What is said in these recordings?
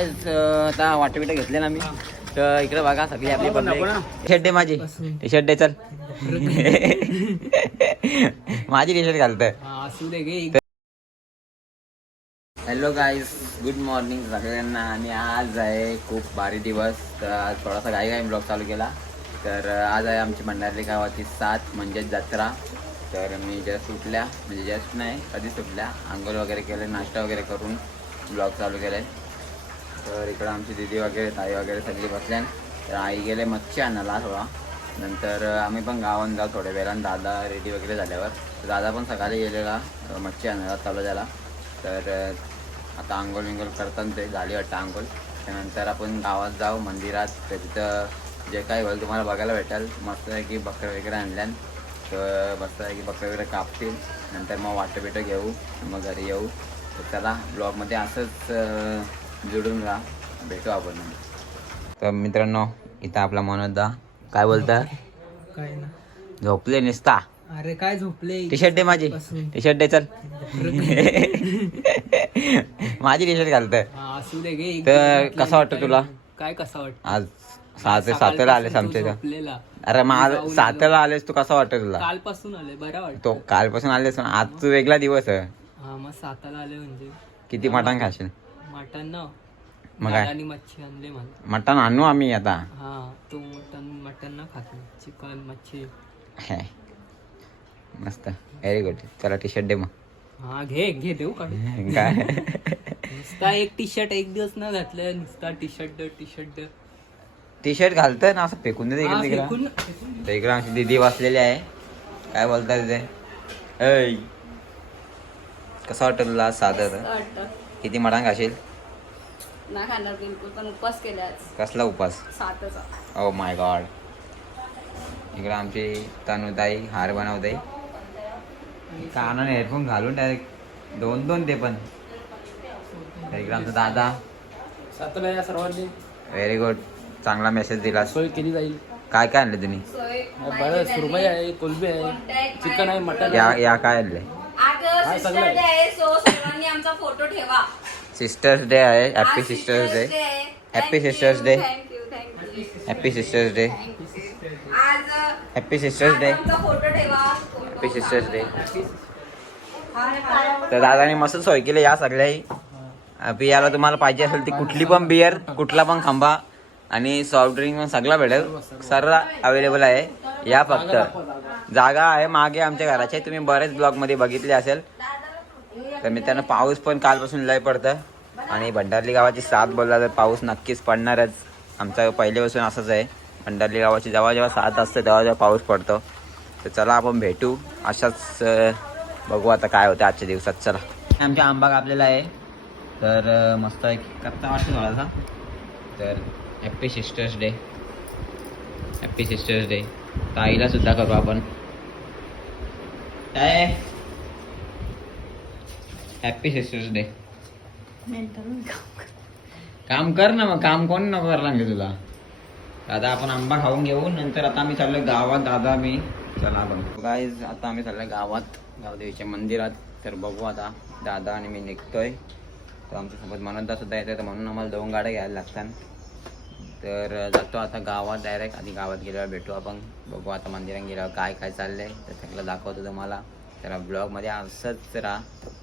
काय आता वाटबिट घेतले ना मी तर इकडे बघा सगळी आपली टी शर्ट दे माझी टी शर्ट दे चल माझी टी शर्ट घालतोय. हॅलो गाईज गुड मॉर्निंग सगळ्यांना. आणि आज आहे खूप भारी दिवस. तर आज थोडासा घाई ब्लॉग चालू केला. तर आज आहे आमची भंडारली गावाची 7 म्हणजे जत्रा. तर मी जस्ट सुटल्या म्हणजे जस्ट नाही कधी सुटल्या आंघोळ वगैरे केले नाश्ता वगैरे करून ब्लॉग चालू केले. तर इकडं आमची दीदी वगैरे ताई वगैरे सगळी बसल्या. तर आई गेले मच्छी आणायला थोडा. नंतर आम्ही पण गावात जाऊ थोड्या वेळानं दादा रेडी वगैरे झाल्यावर. दादा पण सकाळी गेलेला मच्छी आणायला चालू झाला. तर आता आंघोळ विंघोळ करताना ते झाली वाटतं आंघोळ. त्यानंतर आपण गावात जाऊ मंदिरात. तर तिथं जे काही होईल तुम्हाला बघायला भेटेल. मस्त आहे की बकरं वगैरे आणल्यान तर मस्त आहे की बकरं वगैरे कापतील. नंतर मग वाटं बिटं घेऊ मग घरी येऊ. तर चला ब्लॉगमध्ये असंच जुडून राहा. भेटू आपण. तर मित्रांनो इथं आपला मनोजदा काय बोलता काय ना झोपले निसता. अरे काय झोपले. टी शर्ट दे माझी टी शर्ट दे चल माझी टी शर्ट घालतोय. असू दे गे. तर कसं वाटतं तुला. काय कसं वाटतं आज 6 ते 7 आलेस आमच्या इथं. अरे मग आज 7 आलेस तू कसं वाटतं तुला. कालपासून आले बरं वाटतं. तो कालपासून आलेस आज तू वेगळा दिवस आहे. हा मग 7 आले म्हणजे किती मटण खाशील. मटण ना मग काय आणि मच्छी आणले मला. मटण आणू आम्ही आता. हा तो मटण ना खातो चिकन मच्छी. मस्त व्हेरी गुड. चला टी शर्ट दे मग. हा घे घे देऊ का काय नुसता एक टी शर्ट एक दिवस ना घातलं नुसता टी शर्ट टी शर्ट घालतोय ना असं फेकून दे इकडे तिकडे. इकडे आमची दीदी बसलेली आहे. काय बोलतात ते ऐ कसं वाटतं तुला. साधं किती मटण खाशील. ना खाणार बिलकुल पण उपवास केला आज. कसला उपास. 7चा. Oh my god. इकडे आमची तनुताई हार बनवते. कानाने हेडफोन घालून डायरेक्ट 2 ते पण. इकडे आमचा दादा. 7ला या सर्वांनी व्हेरी गुड. चांगला मेसेज दिला. सोय केली जाईल. काय काय आणलं तुम्ही. बरं सुरमई आहे कोलबी आहे चिकन आहे मटन या काय आणले. आज सिस्टर डे आहे सो सर्वांनी आमचा फोटो ठेवा. सिस्टर्स डे आहे. Happy sisters day. Happy sisters day. Thank you happy sisters day. आज हॅपी सिस्टर्स डे. आमचा फोटो ठेवा. Happy sisters day. तर दादाने मस्त सोय केली या सगळ्याही. पियाला तुम्हाला पाहिजे असेल ती कुठली पण बियर कुठला पण खांबा आणि सॉफ्ट ड्रिंक पण सगळं भेटेल. सर्व अवेलेबल आहे. या फक्त जागा आहे मागे आमच्या घराच्या. तुम्ही बरेच ब्लॉगमध्ये बघितले असेल. तर मित्रांनो पाऊस पण कालपासून लय पडतं. आणि भंडारली गावाची 7 बोलला तर पाऊस नक्कीच पडणारच. आमचा पहिल्यापासून असंच आहे. भंडारली गावाची जेव्हा 7 असते तेव्हा पाऊस पडतो. तर चला आपण भेटू अशाच बघू आता काय होतं आजच्या दिवसात. चला आमच्या आंबा कापलेला आहे. तर मस्त एक कच्चा वाटतो थोडासा. तर happy sisters day. Happy sisters day. ताईला सुद्धा करू आपण. काय हॅपी सिस्टर्स डे. काम कर ना मग. काम कोण नको करायला लागले तुला. दादा आपण आंबा खाऊन घेऊ. नंतर आता आम्ही चाललोय गावात. दादा मी चला आपण गाईज आता आम्ही चाललोय गावात गावदेवीच्या मंदिरात. तर बघू आता दादा आणि मी निघतोय. तर आमच्यासोबत मनोजदा सुद्धा येतोय. तर म्हणून आम्हाला 2 गाड्या घ्यायला लागतात. तर जातो आता गावात डायरेक्ट. आधी गावात गेल्यावर भेटू आपण. बघू आता मंदिरात गेल्यावर काय काय चाललंय तर सगळं दाखवतो तुम्हाला. तर ब्लॉगमध्ये असंच राहा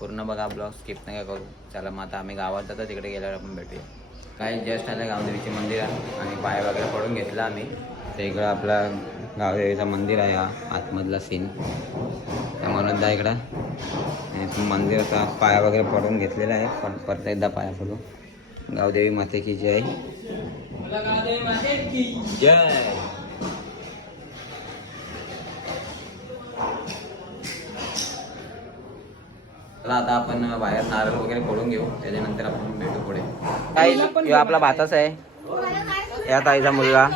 पूर्ण बघा. ब्लॉग स्किप नका करू. चला मग आता आम्ही गावात जातो. तिकडे गेल्यावर आपण भेटूया. काही जस्ट आलं गावदेवीचे मंदिर आणि पाय वगैरे पडून घेतला आम्ही. तर इकडं आपला गावदेवीचं मंदिर आहे. हा आतमधला सीन त्या मनोजदा इकडं मंदिराचा पाया वगैरे पडून घेतलेला आहे. पण परत एकदा पाया पडू. गावदेवी माते की जय. जय. आता आपण बाहेर नारळ वगैरे फोडून घेऊ. त्याच्यानंतर आपण भेटू पुढे. काही आपला भाताच आहे या ताईचा मुलगा.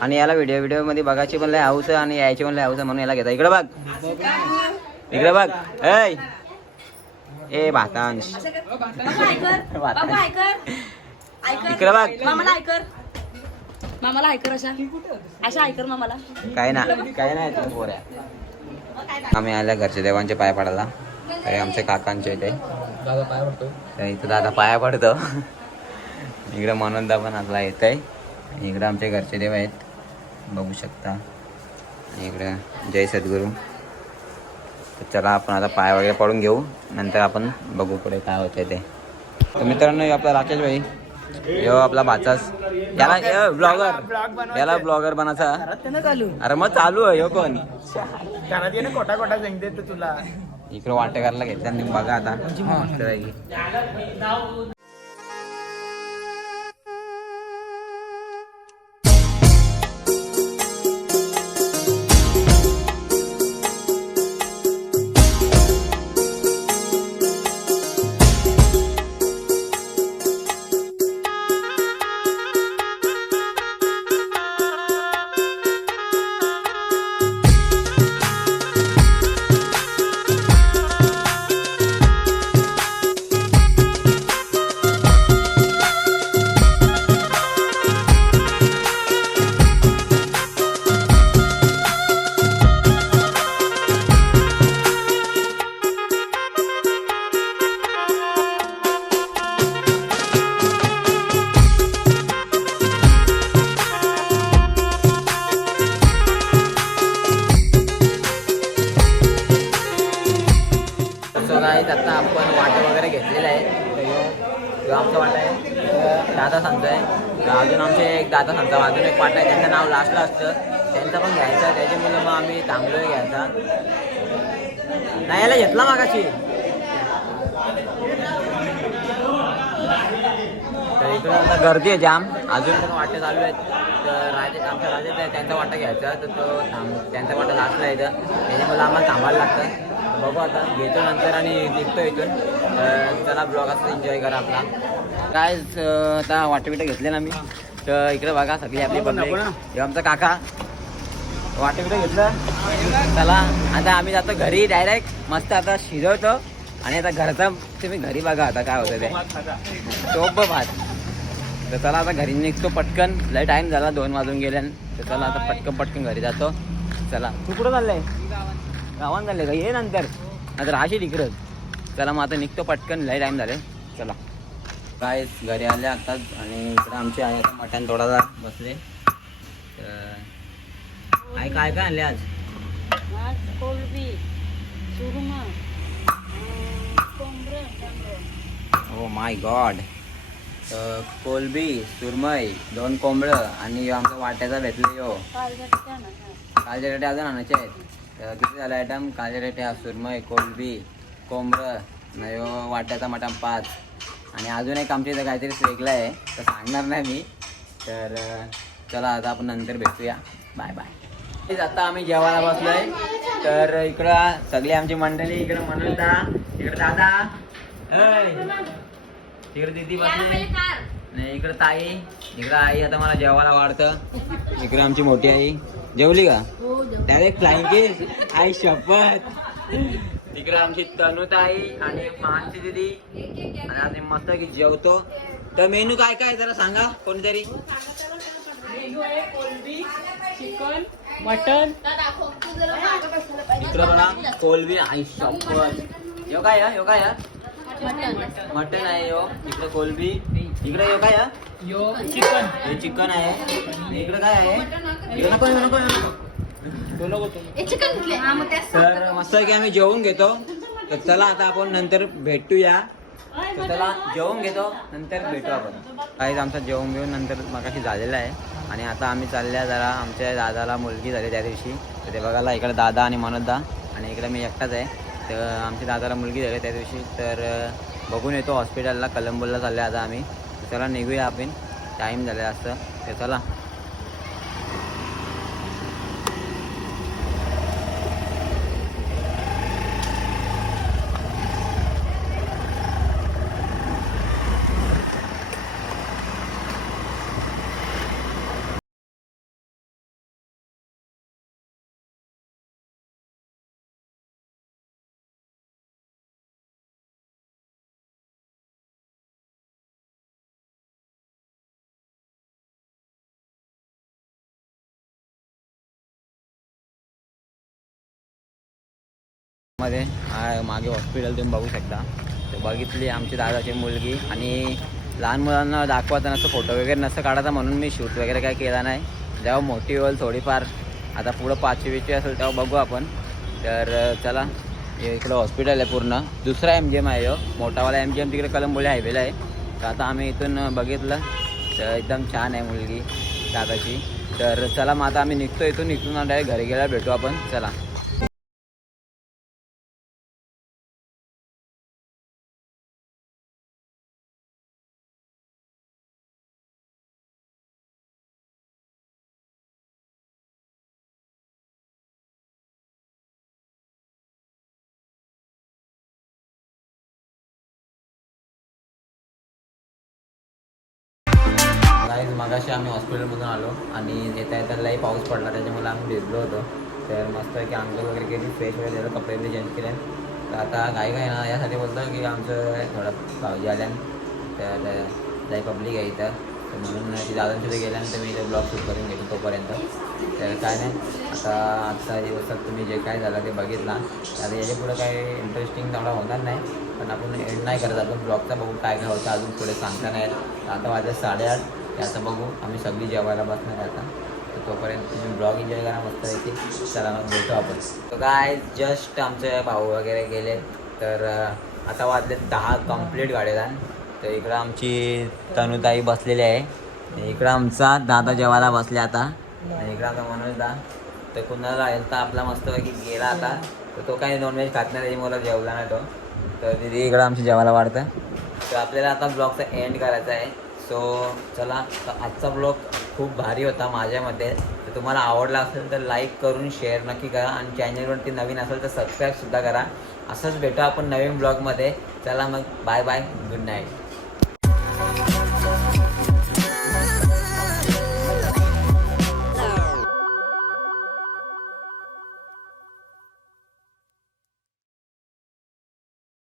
आणि याला व्हिडिओ मध्ये बघायची पण लय हाऊस आणि यायची पण लय हाऊस म्हणून याला घेता. इकडे बघ इकडे बघ. ए भातांश इकडे बघ. मामाला ऐकर अशा ऐकर मामाला काय ना काय नाही तू पोऱ्या. आम्ही आल्या घरच्या देवांचे पाय पडायला. तरी आमच्या काकांचे इथे दादा पाय पडतो. इथं दादा पाया पडतो. इकडं मनोदा पण आपला येत आहे. इकडं आमचे घरचे देव आहेत, बघू शकता. आणि इकडं जय सद्गुरू. तर चला आपण आता पाय वगैरे पडून घेऊ, नंतर आपण बघू पुढे काय होतंय ते. तर मित्रांनो, हे आपला राकेश भाई, यो आपला भाचाच, याला ब्लॉगर, याला ब्लॉगर बनायचा. अरे मग चालू आहे यो कोण कोटा कोटा सांगते तुला. इकडं वाटेकरला घेतल्या बघा आता मस्त आहे की. आता आपण वाटा वगैरे घेतलेला आहे. तर आमचा वाटा आहे दादा सांगतोय. अजून आमचे एक दादा सांगता, अजून एक वाटा आहे, त्यांचं नाव लास्टला असतं, त्यांचं पण घ्यायचं. त्याच्यामुळे मग आम्ही थांबलोय घ्यायचा. नाही याला घेतला मागाशी. तर इकडे आता गर्दी आहे जाम, अजून पण वाटे चालू आहेत. तर आमच्या राजाचा आहे, त्यांचा वाटा घ्यायचा. तर तो त्यांचा वाटा लास्टला येतं, त्याच्यामुळे आम्हाला थांबायला लागतं. बघू आता घेतो नंतर आणि निघतो इथून. चला ब्लॉग असं एन्जॉय करा आपला. काय आता वाटेबिटे घेतले ना मी. तर इकडे बघा सगळी आपली पब्लिक. हे आमचा काका वाटेबिटे घेतलं. चला आता आम्ही जातो घरी डायरेक्ट. मस्त आता शिजवतो आणि आता घरचा तुम्ही घरी बघा आता काय होतं ते टोप भात. तर चला आता घरी निघतो पटकन. लय टाईम झाला, 2 वाजून गेले. तर चला आता पटकन घरी जातो. चला तू कुठं चाललंय? गावान झाले का? ये नंतर आता राशी तिकडं. चला मग आता निघतो पटकन, लय टाईम झाले. चला काय घरी आले आताच. आणि इकडं आमचे आहे आता मटण तोडायला बसले. तर काय काय काय आणले आज? कोलबी, सुरमा, ओ माय गॉड. कोलबी, सुरमई, 2 कोंबडं आणि आमचा वाट्याचा भेटले. यो कालच्या रेटे अजून आणायचे आहेत. किती झालं आयटम? कालच्या रेटे हा सुरमई, कोलबी, कोंबडं नाही वाट्याचा मटण 5. आणि अजून एक आमच्या इथं काहीतरी वेगळं आहे, तर सांगणार नाही मी. तर चला आता आपण नंतर भेटूया. Bye bye. आता आम्ही जेवायला बसलोय. तर इकडं सगळी आमची मंडळी, इकडं मनोदा, इकडं दादा, तिकडे दीदी बसली नाही, इकडं ताई, इकडं आई. आता मला जेवायला वाढतं. इकडं आमची मोठी आई. जेवली का? डायरेक्ट फ्लाइंग की आई शपथ. तिकडे आमची तनुताई आणि मानसी दीदी. आणि आम्ही मस्त की जेवतो. तर मेनू काय काय जरा सांगा कोणतरी. कोलबी, चिकन, मटन. इकडं बघा कोलबी आई शपथ. यो काय या? यो काय या? मटन आहे यो. इकडे कोलबी. इकडे यो काय या? यो चिकन. हे चिकन आहे. इकडे काय आहे? इकडे नको नको नको. तर मस्त की आम्ही जेवून घेतो. तर चला आता आपण नंतर भेटूया. तर चला जेवून घेतो, नंतर भेटू आपण. काहीच आमचं जेवण घेऊन नंतर मगाशी झालेलं आहे. आणि आता आम्ही चालल्या जरा आमच्या दादाला मुलगी झाली त्या दिवशी. तर ते बघायला इकडे दादा आणि मनोदा. आणि इकडे मी एकटाच आहे. तर आमच्या दादाला मुलगी झाली त्या दिवशी. तर बघून येतो हॉस्पिटलला. कलंबोलला चालले आता आम्ही. तर चला निघूया आपण, टाईम झालेला असतं. तर चला. मध्ये मागे हॉस्पिटल तुम्ही बघू शकता. तर बघितली आमची दादाची मुलगी. आणि लहान मुलांना दाखवायचं नसतं, फोटो वगैरे नसतं काढायचा, म्हणून मी शूट वगैरे काय केला नाही. जेव्हा मोठी होईल थोडीफार, आता पुढं 5वी असेल तेव्हा बघू आपण. तर चला, इकडं हॉस्पिटल आहे पूर्ण. दुसरा MGM आहे, मोठावाला MGM तिकडे कलंबोली हायवेला आहे. तर आता आम्ही इथून बघितलं तर एकदम छान आहे मुलगी दादाची. तर चला मग आता आम्ही निघतो इथून डायरेक्ट घरी गेला भेटू आपण. चला. गाईज मगाशी आम्ही हॉस्पिटलमधून आलो आणि येता लई पाऊस पडला, त्याच्यामुळे आम्ही भिजलो होतो. तर मस्त की आंघोळ वगैरे केली, फ्रेश वगैरे झालं, कपडे वगैरे चेंज केले. तर आता काय ना यासाठी बोलतो की आमचं थोडं भाऊजी आल्यान, तर लई पब्लिक आहे इथं. तर म्हणून ती दादांकडे गेल्यानंतर मी इथं ब्लॉग शूट करून घेतो तोपर्यंत. तर काय नाही, आता आजचा दिवसात तुम्ही जे काय झालं ते बघितला. आता याच्या पुढं काय इंटरेस्टिंग तेवढा होणार नाही, पण आपण एंड नाही करत. आपण ब्लॉगचा बघू काय काय होतं, अजून पुढे सांगता नाही. आता वाजले 8:30. त्याचं बघू, आम्ही सगळी जेवायला बसणार आता. तर तोपर्यंत तुम्ही ब्लॉग एन्जॉय करा मस्त येते. चला मग भेटू आपण. तर काय जस्ट आमचे भाऊ वगैरे गेले, तर आता वाजले 10 कंप्लीट गाडीला. तर इकडं आमची तनुताई बसलेली आहे, इकडं आमचा दादा जेवायला बसले आता, आणि इकडं आमचा मनोजदा. तर कुणाला राहील तर आपला मस्तपैकी गेला आता. तर तो काही नॉनव्हेज खात नाही, त्याच्यामुळे जेवला नाही तो. तर दिदी इकडं आमची जेवायला वाढतं. तर आपल्याला आता ब्लॉगचा एंड करायचा आहे. सो चला, तर आजचा ब्लॉग खूप भारी होता माझ्या मते. तर तुम्हाला आवडला असेल तर लाईक करून शेअर नक्की करा, आणि चॅनलवरती नवीन असेल तर सबस्क्राईबसुद्धा करा. असंच भेटू आपण नवीन ब्लॉगमध्ये. चला मग, बाय बाय, गुड नाईट.